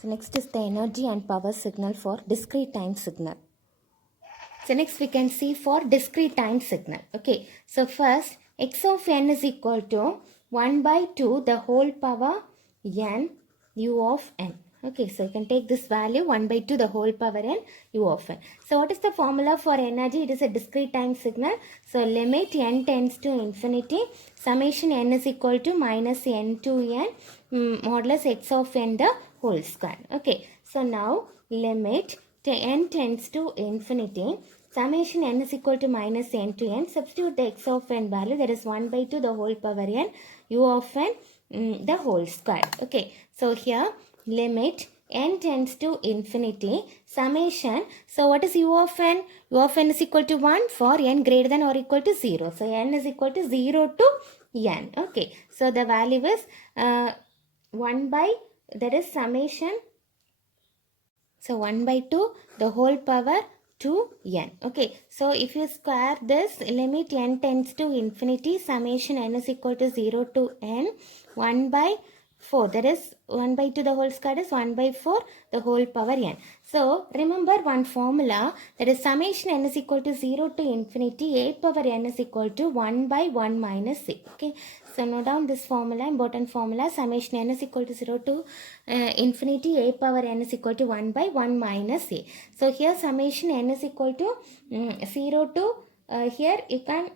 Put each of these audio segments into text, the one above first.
So next is the energy and power signal for discrete time signal. So next we can see for discrete time signal. Okay, so first x of n is equal to 1 by 2 the whole power n u of n. Okay, so you can take this value 1 by 2 the whole power n u of n. So what is the formula for energy? It is a discrete time signal. So limit n tends to infinity, summation n is equal to minus n to n modulus x of n the whole square. Okay, so now limit n tends to infinity, summation n is equal to minus n to n, substitute the x of n value, that is 1 by 2 the whole power n u of n the whole square. Okay, so here limit n tends to infinity, summation, so what is u of n? U of n is equal to 1 for n greater than or equal to 0. So n is equal to 0 to n. Okay, so the value is 1 by, that is summation, so 1 by 2 the whole power to n. Okay, so if you square this, limit n tends to infinity, summation n is equal to 0 to n, 1 by 4, that is 1 by 2 the whole square is 1 by 4 the whole power n. So remember one formula, that is summation n is equal to 0 to infinity, a power n is equal to 1 by 1 minus a. Okay, so note down this formula, important formula, summation n is equal to 0 to infinity, a power n is equal to 1 by 1 minus a. So here summation n is equal to 0 to, here you can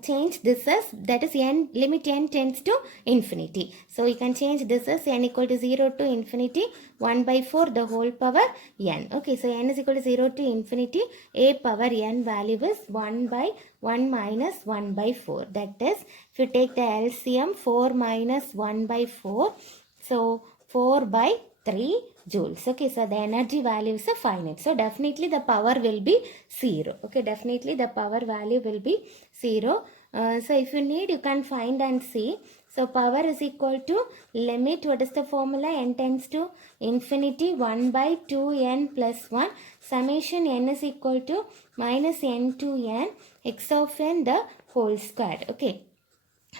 change this as, that is n, limit n tends to infinity. So you can change this as n equal to 0 to infinity 1 by 4 the whole power n. Okay, so n is equal to 0 to infinity, a power n value is 1 by 1 minus 1 by 4. That is, if you take the LCM, 4 minus 1 by 4, so 4 by 3 joules. Okay, so the energy value is a finite. So definitely the power will be 0. Okay, definitely the power value will be 0. So if you need, you can find and see. So power is equal to limit, what is the formula? N tends to infinity, 1 by 2n plus 1, summation n is equal to minus n to n, x of n the whole square. Okay,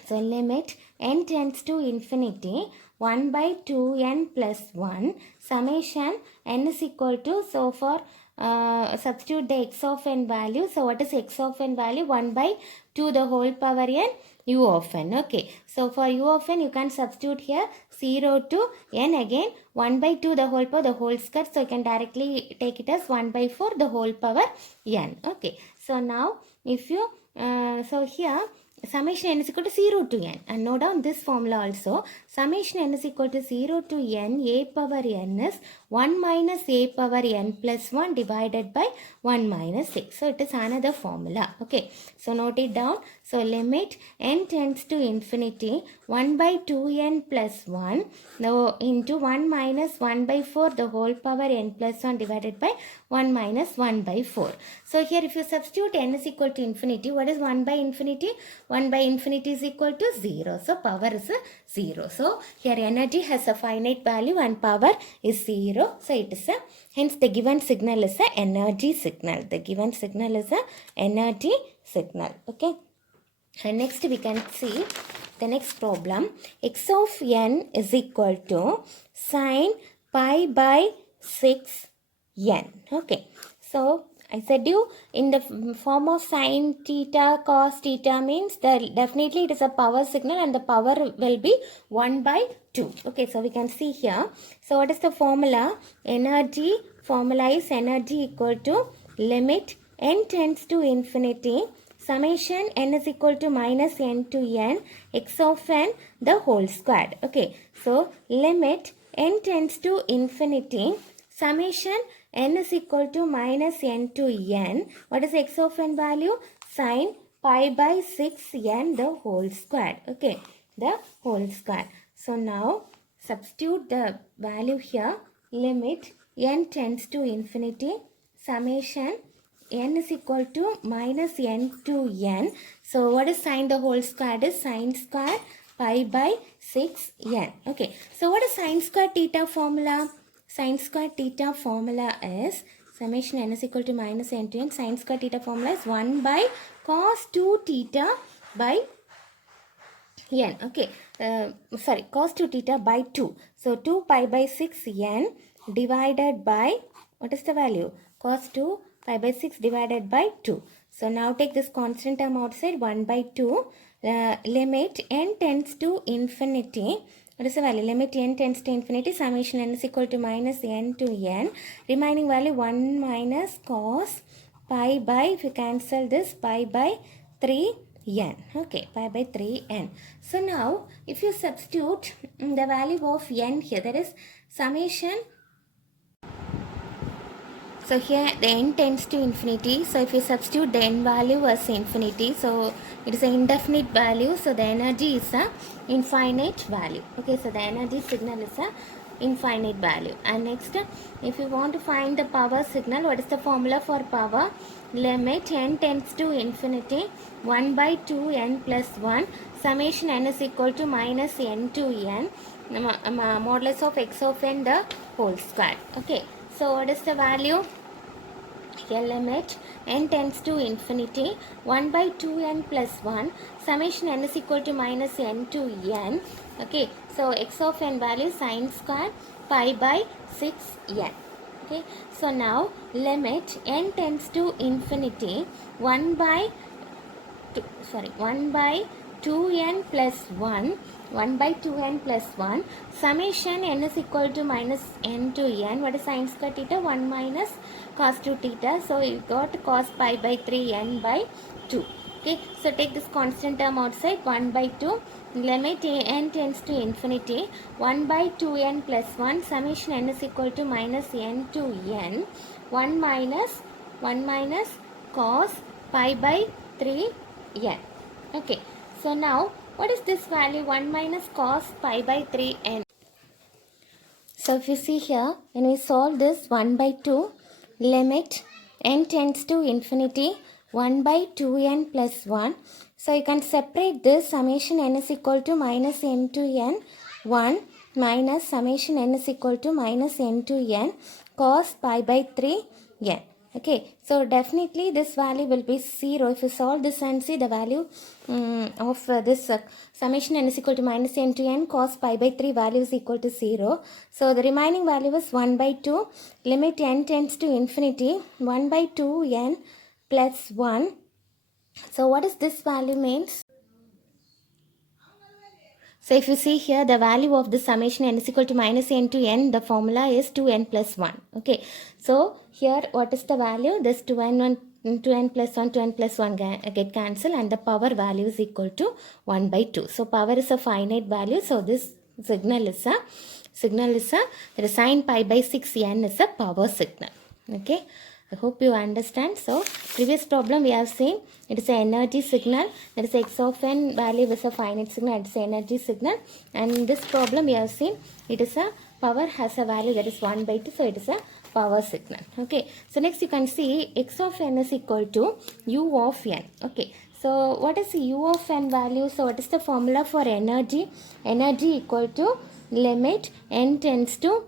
so limit n tends to infinity, 1 by 2n plus 1, summation n is equal to, so for substitute the x of n value, so what is x of n value? 1 by 2 the whole power n u of n. Okay, so for u of n you can substitute here 0 to n, again 1 by 2 the whole power the whole square, so you can directly take it as 1 by 4 the whole power n. Okay, so now if you so here summation n is equal to 0 to n, and note down this formula also, summation n is equal to 0 to n, a power n is 1 minus a power n plus 1 divided by 1 minus 6. So it is another formula. Okay, so note it down. So limit n tends to infinity, 1 by 2n plus 1 now into 1 minus 1 by 4 the whole power n plus 1 divided by 1 minus 1 by 4. So here if you substitute n is equal to infinity, what is 1 by infinity? 1 by infinity is equal to 0. So power is a 0. So here energy has a finite value and power is 0. So it is a, hence the given signal is a energy signal. The given signal is a energy signal. Okay. And next we can see the next problem. X of n is equal to sine pi by 6 n. Okay. So I said you in the form of sine theta, cos theta means that definitely it is a power signal and the power will be 1 by 2. Okay, so we can see here. So what is the formula? Energy, formula is energy equal to limit n tends to infinity, summation n is equal to minus n to n, x of n the whole squared. Okay, so limit n tends to infinity, summation n is equal to minus n to n. What is x of n value? Sine pi by 6 n the whole square. Okay, the whole square. So now substitute the value here. Limit n tends to infinity, summation n is equal to minus n to n. So what is sine the whole square? Is sine square pi by 6 n. Okay, so what is sine square theta formula? Sine square theta formula is summation n is equal to minus n to n. Sine square theta formula is 1 by cos 2 theta by n. Okay, cos 2 theta by 2. So 2 pi by 6 n divided by, what is the value? Cos 2 pi by 6 divided by 2. So now take this constant term outside, 1 by 2, limit n tends to infinity. What is the value? Limit n tends to infinity, summation n is equal to minus n to n. Remaining value 1 minus cos pi by, if you cancel this, pi by 3n. Okay, pi by 3n. So now if you substitute the value of n here, that is summation. So here the n tends to infinity. So if you substitute the n value as infinity, so it is an indefinite value. So the energy is a infinite value. Okay, so the energy signal is a infinite value. And next, if you want to find the power signal, what is the formula for power? Limit n tends to infinity, 1 by 2 n plus 1, summation n is equal to minus n to n, modulus of x of n the whole square. Okay, so what is the value? Here limit n tends to infinity, 1 by 2n plus 1, summation n is equal to minus n to n. Okay, so x of n value sin square pi by 6n. Okay, so now limit n tends to infinity, 1 by 2n plus 1, 1 by 2n plus 1, summation n is equal to minus n to n. What is sin square theta? 1 minus cos 2 theta. So you got cos pi by 3n by 2. Okay, so take this constant term outside, 1 by 2, limit n tends to infinity, 1 by 2n plus 1, summation n is equal to minus n to n, 1 minus cos pi by 3n. Okay, so now what is this value? 1 minus cos pi by 3n. So if you see here, when we solve this, 1 by 2, limit n tends to infinity, 1 by 2n plus 1. So you can separate this, summation n is equal to minus n to n, 1 minus summation n is equal to minus n to n cos pi by 3n. Okay, so definitely this value will be 0. If you solve this and see the value of this summation n is equal to minus n to n cos pi by 3 value is equal to 0. So the remaining value is 1 by 2, limit n tends to infinity, 1 by 2n plus 1. So what does this value means? So if you see here, the value of the summation n is equal to minus n to n, the formula is 2n plus 1. Okay, so here what is the value? This 2n plus 1, 2n plus 1 get cancelled, and the power value is equal to 1 by 2. So power is a finite value. So this signal is a the sin pi by 6n is a power signal. Okay, I hope you understand. So previous problem we have seen it is an energy signal, that is x of n value is a finite signal, it is an energy signal. And in this problem we have seen it is a power has a value that is 1 by 2, so it is a power signal. Okay, so next you can see x of n is equal to u of n. Okay, so what is u of n value? So what is the formula for energy? Energy equal to limit n tends to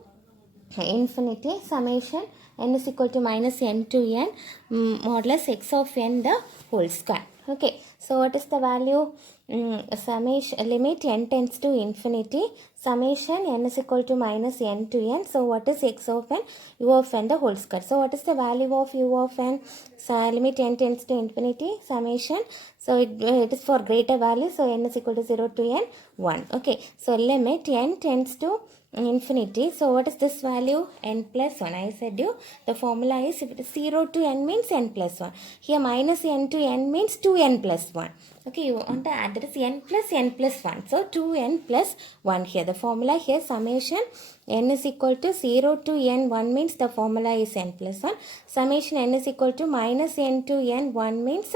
infinity, summation n is equal to minus n to n, modulus x of n the whole square. Okay, so what is the value? Summation limit n tends to infinity, summation n is equal to minus n to n. So what is x of n? U of n the whole square. So what is the value of u of n? So limit n tends to infinity, summation, so it is for greater value, so n is equal to 0 to n 1. Okay, so limit n tends to infinity. So what is this value? N plus 1. I said you the formula is, if it is 0 to n means n plus 1. Here minus n to n means 2n plus 1. Okay, you want to add, that is n plus 1. So 2n plus 1 here. The formula here, summation n is equal to 0 to n 1 means the formula is n plus 1. Summation n is equal to minus n to n 1 means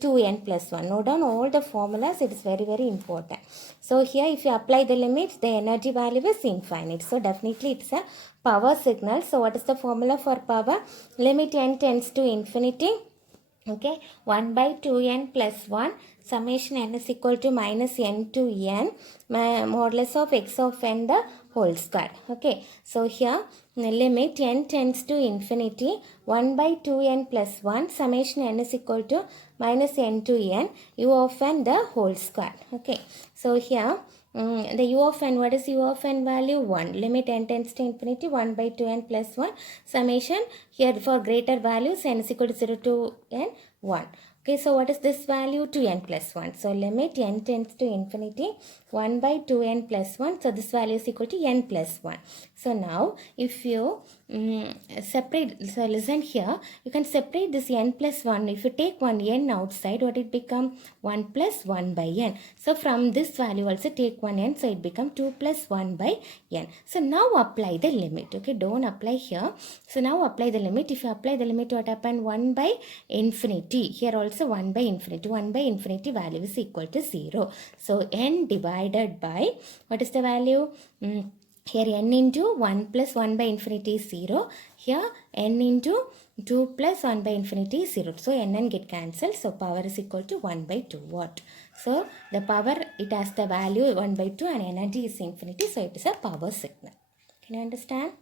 2n plus 1. Note down all the formulas. It is very, very important. So here if you apply the limits, the energy value is infinite. So definitely it's a power signal. So what is the formula for power? Limit n tends to infinity. Okay, 1 by 2n plus 1, summation n is equal to minus n to n, modulus of x of n the whole square. Okay, so here limit n tends to infinity, 1 by 2n plus 1, summation n is equal to minus n to n, u of n the whole square. Okay, so here the u of n, what is u of n value? 1. Limit n tends to infinity, 1 by 2n plus 1. Summation, here for greater values, n is equal to 0 to n, 1. Okay, so what is this value? 2n plus 1. So limit n tends to infinity, 1 by 2n plus 1. So this value is equal to n plus 1. So now if you separate, so listen here, you can separate this n plus 1. If you take one n outside, what it become? 1 plus 1 by n. So from this value also take one n, so it become 2 plus 1 by n. So now apply the limit. Okay, don't apply here. So now apply the limit. If you apply the limit, what happen? 1 by infinity. Here also 1 by infinity. 1 by infinity value is equal to 0. So n divided by, what is the value? Here n into 1 plus 1 by infinity is 0. Here n into 2 plus 1 by infinity is 0. So n get cancelled. So power is equal to 1 by 2 watt. So the power, it has the value 1 by 2 and energy is infinity. So it is a power signal. Can you understand?